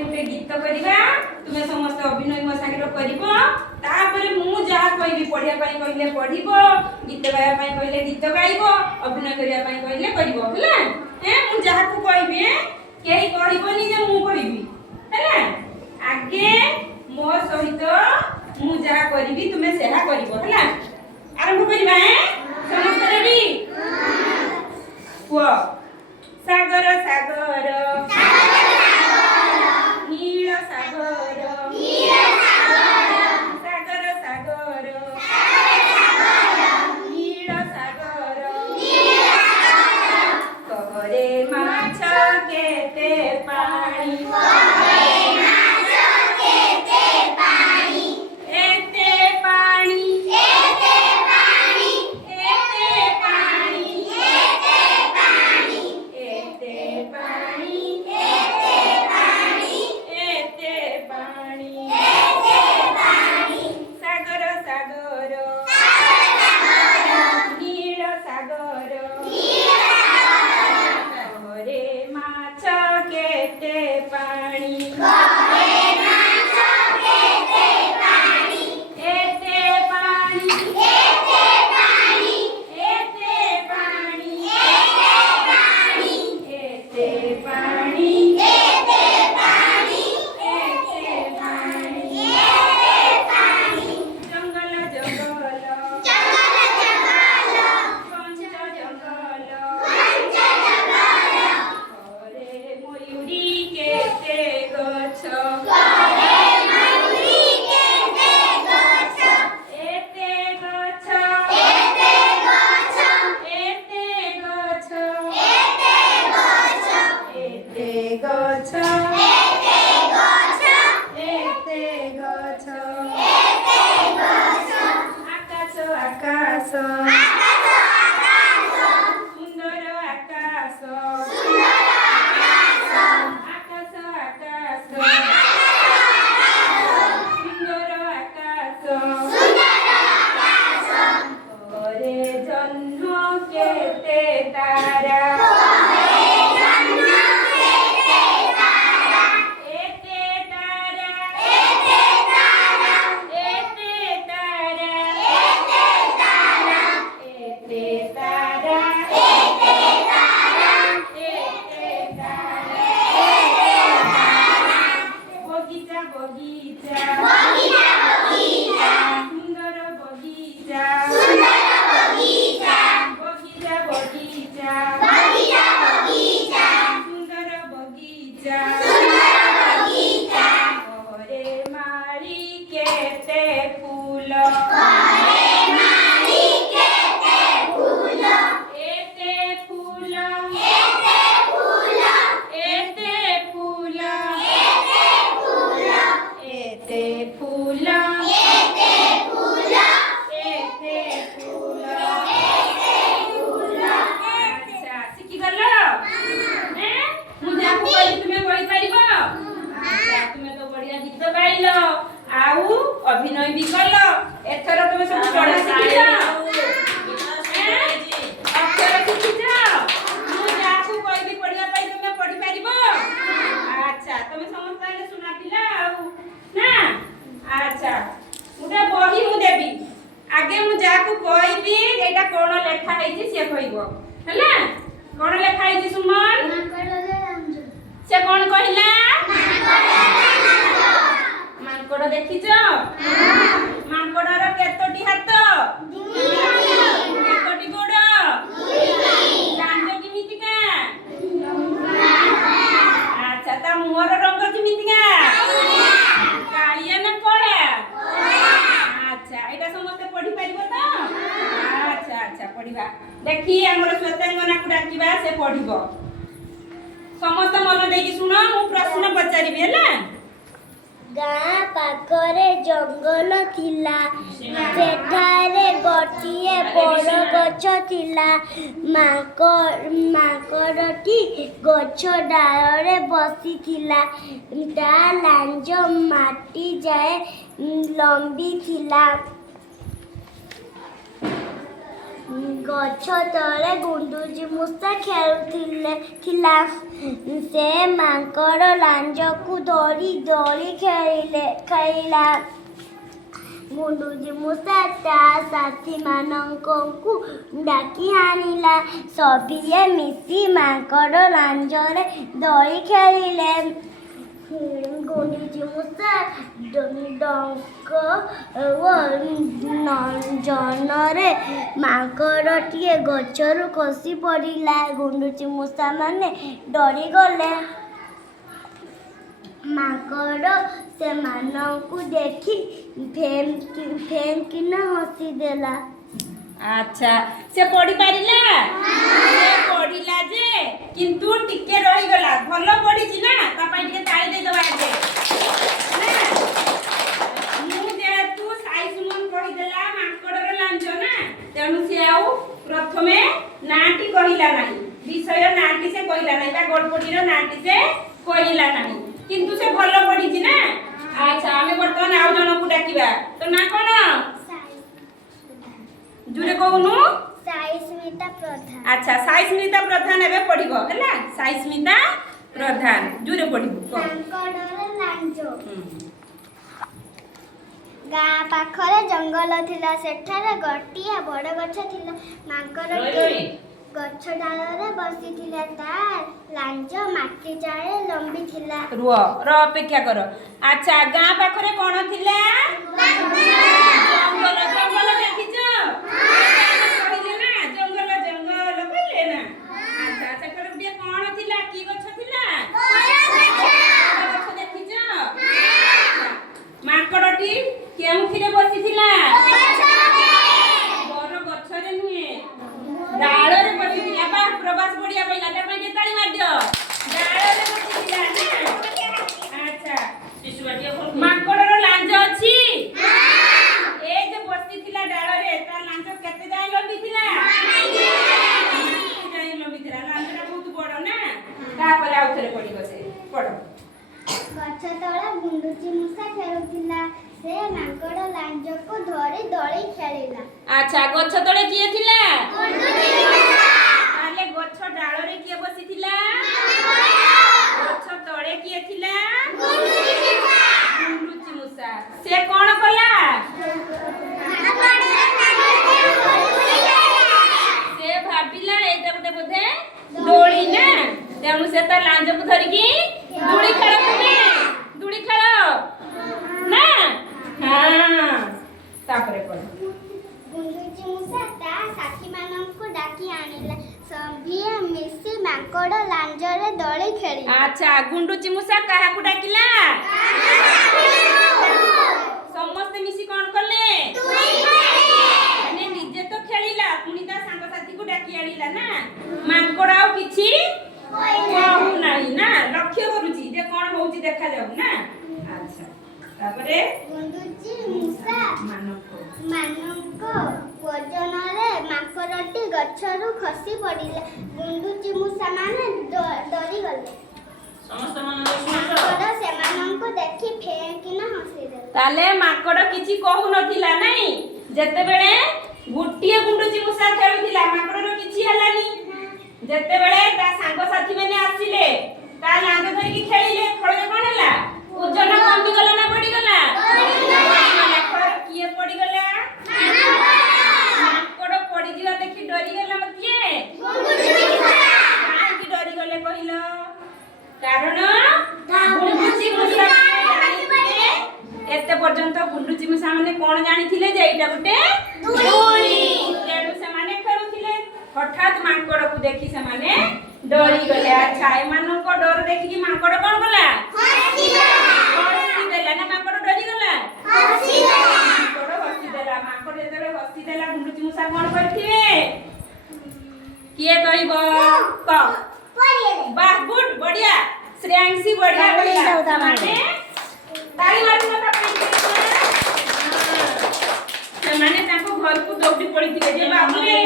गोटे गीत करवा तुमे समस्त अभिनय मो सागर करिवो तापरे मु जहा कहबी पढिया पई कहले पढिवो गीत गाया पई कहले गीत गाइबो अभिनय करिया पई कहले करिवो हला मु जहा को कहबी केही कहबोनी जे मु कहबी हला आगे मो सहित मु जहा करबी तुमे सेहा करिवो हला आरंभ करिबा समस्त रेडी हुआ सागर सागर नील सागर सागर सागर नील सागर करे माछ केते पानी अभिनय भी कल एथर तुम सब पढ़ा शिखिला अक्षर शिखिला मु जाकू कहबी पढ़िया पई तुम पढ़ी पारिबो अच्छा तुम समस्त आले सुना पिला ना अच्छा उटा बही मु देबी आगे मु जाकू कहबी एटा कोन लेखा हेछि से कहबो हला कोन लेखा हेछि सुमन से कोन कहिला मांकड़ देखिछ मांकड़र केतोटी हाथ केतोटी गोड़ लांज किमितिका अच्छा ता मुहर रंग किमितिका कालिया ना कळा अच्छा एटा समस्त पढी पारिबो त अच्छा अच्छा पढिबा देखि हमर श्वेतांगना को डाकिबा से पढिबो समस्त मन देकी सुन मु प्रश्न पचारिबे हला गाँ पाखरे जंगल थिला सेठारे गोटिए बड़ गछ थिला माकड़टी गछ डालरे बसी थिला ता लांज माटी जाए लंबी थिला ଗଛ ତଳେ ଗୁଣ୍ଡୁଚି ମୂଷା ଖେଳୁଥିଲା। ସେ ମାଙ୍କଡ଼ ଲାଞ୍ଜକୁ ଧରି ଦୋଳି ଖେଳିଲା। ଗୁଣ୍ଡୁଚି ମୂଷା ତା ସାଥୀମାନଙ୍କୁ ଡାକି ଆଣିଲା। ସଭିଏ ମିଶି ମାଙ୍କଡ଼ ଲାଞ୍ଜରେ ଦୋଳି ଖେଳିଲେ। ଗୁଣ୍ଡୁଚି ମୂଷା ଡଙ୍କ ଓ ଜନରେ ମାଙ୍କଡ଼ଟିଏ ଗଛରୁ ଖସି ପଡ଼ିଲା। ଗୁଣ୍ଡୁଚି ମୂଷାମାନେ ଡରିଗଲେ। ମାଙ୍କଡ଼ ସେମାନଙ୍କୁ ଦେଖି ଫେଁକିନା ହସିଦେଲା। ଆଚ୍ଛା ସେ ପଢି ପାରିଲା? ସେ ପଢିଲା ଯେ କିନ୍ତୁ ଟିକେ ରହିଗଲା। ଭଲ ପଢିଛି ନା, ତା ପାଇଁ ଟିକେ ତାଳି ଦେଇଦବା ଆଗେ ନା। ମୁଁ ଯେହେତୁ ସାଇ ସୁମନ କହିଦେଲା ମାଙ୍କଡର ଲାଞ୍ଜ ନା, ତେଣୁ ସେ ଆଉ ପ୍ରଥମେ ନାଁଟି କହିଲା ନାହିଁ, ବିଷୟ ନାଁଟି ସେ କହିଲା ନାହିଁ, ବା ଗଳ୍ପଟିର ନାଁଟି ସେ କହିଲା ନାହିଁ, କିନ୍ତୁ ସେ ଭଲ ପଢିଛି ନା। ଆଚ୍ଛା ଆମେ ବର୍ତ୍ତମାନ ଆଉ ଜଣକୁ ଡାକିବା। ତ ନା କଣ? জুড়ে কହୁନୁ? ସାଇସ୍ମିତା ପ୍ରଧାନ। আচ্ছা সাইস্মিতা প্রধান এবে পড়িব ହେଲା। সাইস্মিতা প্রধান জুড়ে পড়িব। ମାଙ୍କଡର ଲାଞ୍ଜ। ଗାଁ ପାଖରେ ଜଙ୍ଗଲ ଥିଲା। ସେଠାରେ ଗୋଟିଏ ବଡ଼ ଗଛ ଥିଲା। ମାଙ୍କଡଟି ଗଛ ଡାଳରେ ବସିଥିଲା। ତା ଲାଞ୍ଜ ମାଟି ଯାଏ ଲମ୍ବିଥିଲା। ରୁହ ଅପେକ୍ଷା କର। ଆଚ୍ଛା ଗାଁ ପାଖରେ କଣ ଥିଲା? ଜଙ୍ଗଲ। ଜଙ୍ଗଲ ଦେଖିଛ? କହିଲେ ନା ଜଙ୍ଗଲ ଜଙ୍ଗଲ କହିଲେ ନା। ଆଚ୍ଛା ସେଠାରେ ଗୋଟିଏ କଣ ଥିଲା? କି ଗଛ ଥିଲା? ଗଛ ଦେଖିଛ? ମାଙ୍କଡଟି କେଉଁଥିରେ ବସିଥିଲା? ବର ଗଛରେ ନୁହେଁ, ଡାଳରେ ବସିଥିଲା। ବା ପ୍ରବାସ ବଢିଆ କହିଲା, ତା ପାଇଁ ଟିକେ ତାଳି ମାରିଦିଅ। ଡାଳରେ ବସିଥିଲା ନା। ଆଚ୍ଛା ମାଙ୍କଡର ଲାଞ୍ଜ ଅଛି? ଏ ଯେ ବସିଥିଲା ଡାଳରେ, ତା ଲାଞ୍ଜ କେତେ ଯାଏ ଲମ୍ବିଥିଲା? ଯାଏ ଲମ୍ବିଥିଲା। ଲାଞ୍ଜଟା ବହୁତ ବଡ ନା। ତାପରେ ଆଉ ଥରେ ପଡିବ। ସେ ପଡ। ଗଛ ତଳେ ଗୁଣ୍ଡୁଚି ମୂଷା ଖେଳୁଥିଲା। ସେ ମାଙ୍କଡ ଲାଞ୍ଜକୁ ଧରି ଦୋଳି ଖେଳିଲା। ଆଚ୍ଛା ଗଛ ତଳେ କିଏ ଥିଲା? ତାହେଲେ ଗଛ ଡାଳରେ କିଏ ବସିଥିଲା? ଗଛ ତଳେ କିଏ ଥିଲା? ଗୁଣ୍ଡୁଚି ମୂଷା। ସେ କଣ କଲା? ସେ ଭାବିଲା ଏଇଟା ଗୋଟେ ବୋଧେ ଦୋଳି ନା, ତେଣୁ ସେ ତା ଲାଞ୍ଜକୁ ଧରିକି ଦୋଳି ଖେଳ କଲେ। ଦୋଳି ଖେଳ ନା। ହଁ ତାପରେ କଣ? ଗୁଣ୍ଡୁଚି ମୂଷା ତା ସାଥୀମାନଙ୍କୁ ଡାକି ଆଣିଲା। ସଭିଏ ମିଶି ମାଙ୍କଡ ଲାଞ୍ଜରେ ଦୋଳି ଖେଳିଲେ। ଆଚ୍ଛା ଗୁଣ୍ଡୁଚି ମୂଷା କାହାକୁ ଡାକିଲା? ସମସ୍ତେ ମିଶି କଣ କଲେ? ମାନେ ନିଜେ ତ ଖେଳିଲା, ପୁଣି ତା ସାଙ୍ଗସାଥୀକୁ ଡାକି ଆଣିଲା ନା। ମାଙ୍କଡ ଆଉ କିଛି କହୁନାହିଁ ନା, ଲକ୍ଷ୍ୟ କରୁଛି ଯେ କଣ ହଉଛି ଦେଖାଯାଉ ନା। ଆଚ୍ଛା ତାପରେ ଗୁଣ୍ଡୁଚି ମୂଷା ମାନଙ୍କ ଓଜନରେ ମାଙ୍କଡଟି ଗଛରୁ ଖସି ପଡ଼ିଲା। ଗୁଣ୍ଡୁଚି ମୂଷା ମାନେ ଡରିଗଲେ। ମାଙ୍କଡ ସେମାନଙ୍କୁ ଦେଖି ଫେଁକିନା ହସିଦେଲେ। ତାହେଲେ ମାଙ୍କଡ କିଛି କହୁନଥିଲା ନାଇଁ। ଯେତେବେଳେ ଗୋଟିଏ ଗୁଣ୍ଡୁଚି ମୂଷା ଖେଳୁଥିଲା, ମାଙ୍କଡର କିଛି ହେଲାନି। ଯେତେବେଳେ ତା ସାଙ୍ଗସାଥୀ ମାନେ ଆସିଲେ, ତା ଲାଞ୍ଜ ଧରିକି ଖେଳିଲେ, ଫଳରେ କଣ ହେଲା? ଓଜନ କମିଗଲା ନା ବଢିଗଲା? ଫଳରେ କିଏ ପଡିଗଲା? ମାଙ୍କଡ ପଡିଯିବା ଦେଖି ଡରିଗଲା। କିଏ? କାହିଁକି ଡରିଗଲେ କହିଲ? କାରଣ ଗୁଣ୍ଡୁଚି ମୂଷା ଏତେ ପର୍ଯ୍ୟନ୍ତ ଗୁଣ୍ଡୁଚି ମୂଷା ମାନେ କଣ ଜାଣିଥିଲେ ଯେ ଏଇଟା ଗୋଟେ ଦୋଳି, ତେଣୁ ସେମାନେ ଖେଳୁଥିଲେ। ହଠାତ୍ ମାଙ୍କଡକୁ ଦେଖି ସେମାନେ ଡରିଗଲେ। ଆଚ୍ଛା ଏମାନଙ୍କ ଡର ଦେଖିକି ମାଙ୍କଡ କଣ କଲା? ହସିଦେଲା ନା ମାଙ୍କଡ ଡରିଗଲା? ମାଙ୍କଡ ହସିଦେଲା। ମାଙ୍କଡ ଯେତେବେଳେ ହସିଦେଲା, ଗୁଣ୍ଡୁଚି ମୂଷା କଣ କରିଥିବେ? କିଏ କହିବ? ବାহ ଗୁଡ ବଢିଆ। ଶ୍ରେୟାଂଶୀ ବଢିଆ କହିଲା। ମାନେ ତାଳି ମାରିବ ତା ପାଇଁ। ସେମାନେ ତାଙ୍କ ଘରକୁ ଦୌଡ଼ି ପଡିଥିବେ ଯେ ବାବୁରେ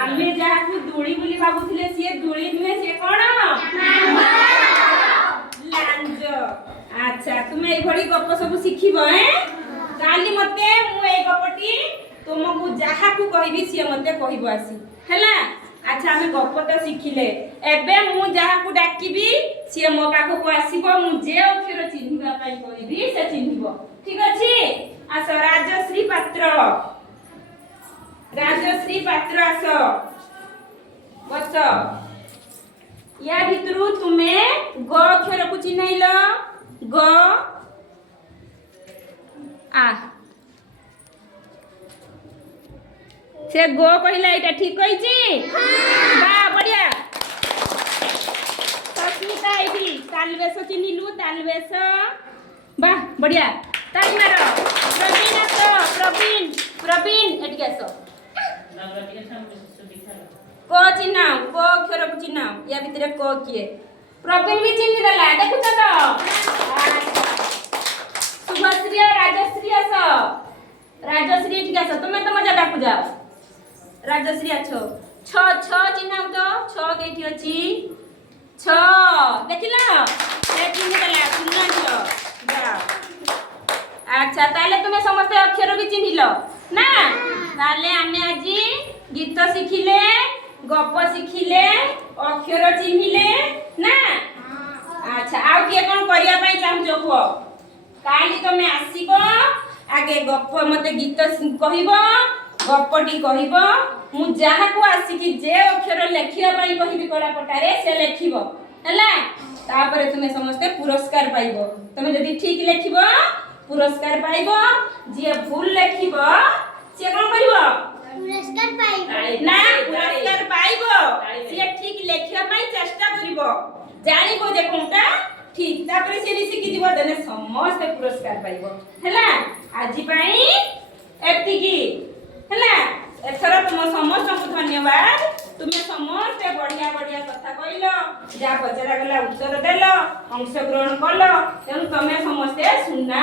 ଆମେ ଯାହାକୁ ଦୋଳି ବୋଲି ଭାବୁଥିଲେ ସିଏ ଦୋଳି ନୁହେଁ, ସିଏ କଣ? ଲାଞ୍ଜ। ଆଚ୍ଛା ତୁମେ ଏଇଭଳି ଗପ ସବୁ ଶିଖିବ। କାଲି ମତେ ମୁଁ ଏଇ ଗପଟି तुमको जहाँ को कहबी सी मते कहब आसी हैला। अच्छा आम गप तो शिखिले एबे मु जहाँ को डाकिबी सी मो पाखक आसीबो मु जे अक्षर चिन्हिबा पई कहबी से चिन्हिबो ठीक अछि। आस राजश्री पात्र आस बस या भितरु तुमे ग अक्षर को चिन्हैल ग आ से गो कहला एटा ठीक कहिची बा बढ़िया। सस्मिता एठी तालवेश चिन्हिलु तालवेश बा बढ़िया ताली मारो। प्रवीण आस प्रवीण एठी आस क चिन्हाओ क अक्षर को चिन्हाओ या भितर क किए प्रवीण भी चिन्हि देला देखुछ तो। शुभश्री राजश्री आस राजश्री एठी आस तुमे तुम जगह को जाओ राजश्री अच्छो छ छ चिन्हाउ तो छ केठी अछि छ देखिला से चिन्ह देला सुनना छ जा। अच्छा ताले तुमे समस्त अक्षर भी चिन्हिलो ना ताले आमे आजी गीत शिखिले गप शिखिले अक्षर चिन्हिले ना। अच्छा आउ के कोन करिया पई चाहू को काली तुमे आसीबो आगे गप मते गीत कहिबो गपटी कहब मु जहाँ को आसिकी जे अक्षर लेखिया पाई कहिबी कला पटारे से लेखिबो हैला। तापरे तुमे समस्त पुरस्कार पाइबो तुमे जदी ठीक लेखिबो पुरस्कार पाइबो जे भूल लेखिबो से कोन करिवो पुरस्कार पाइबो ना पुरस्कार पाइबो से ठीक लेखिया पाई चेष्टा करिवो जानिबो जे कोनटा ठीक तापरे से शिखि दिबो देने समस्त पुरस्कार पाइबो हैला। आजि पाई एतिकी हैला। एथर तुम समस्त को धन्यवाद तुम्हें समस्त बढ़िया बढ़िया कथा कहल जहाँ पचरा गला उत्तर देल अंशग्रहण कल तेणु तुम समस्ते सुना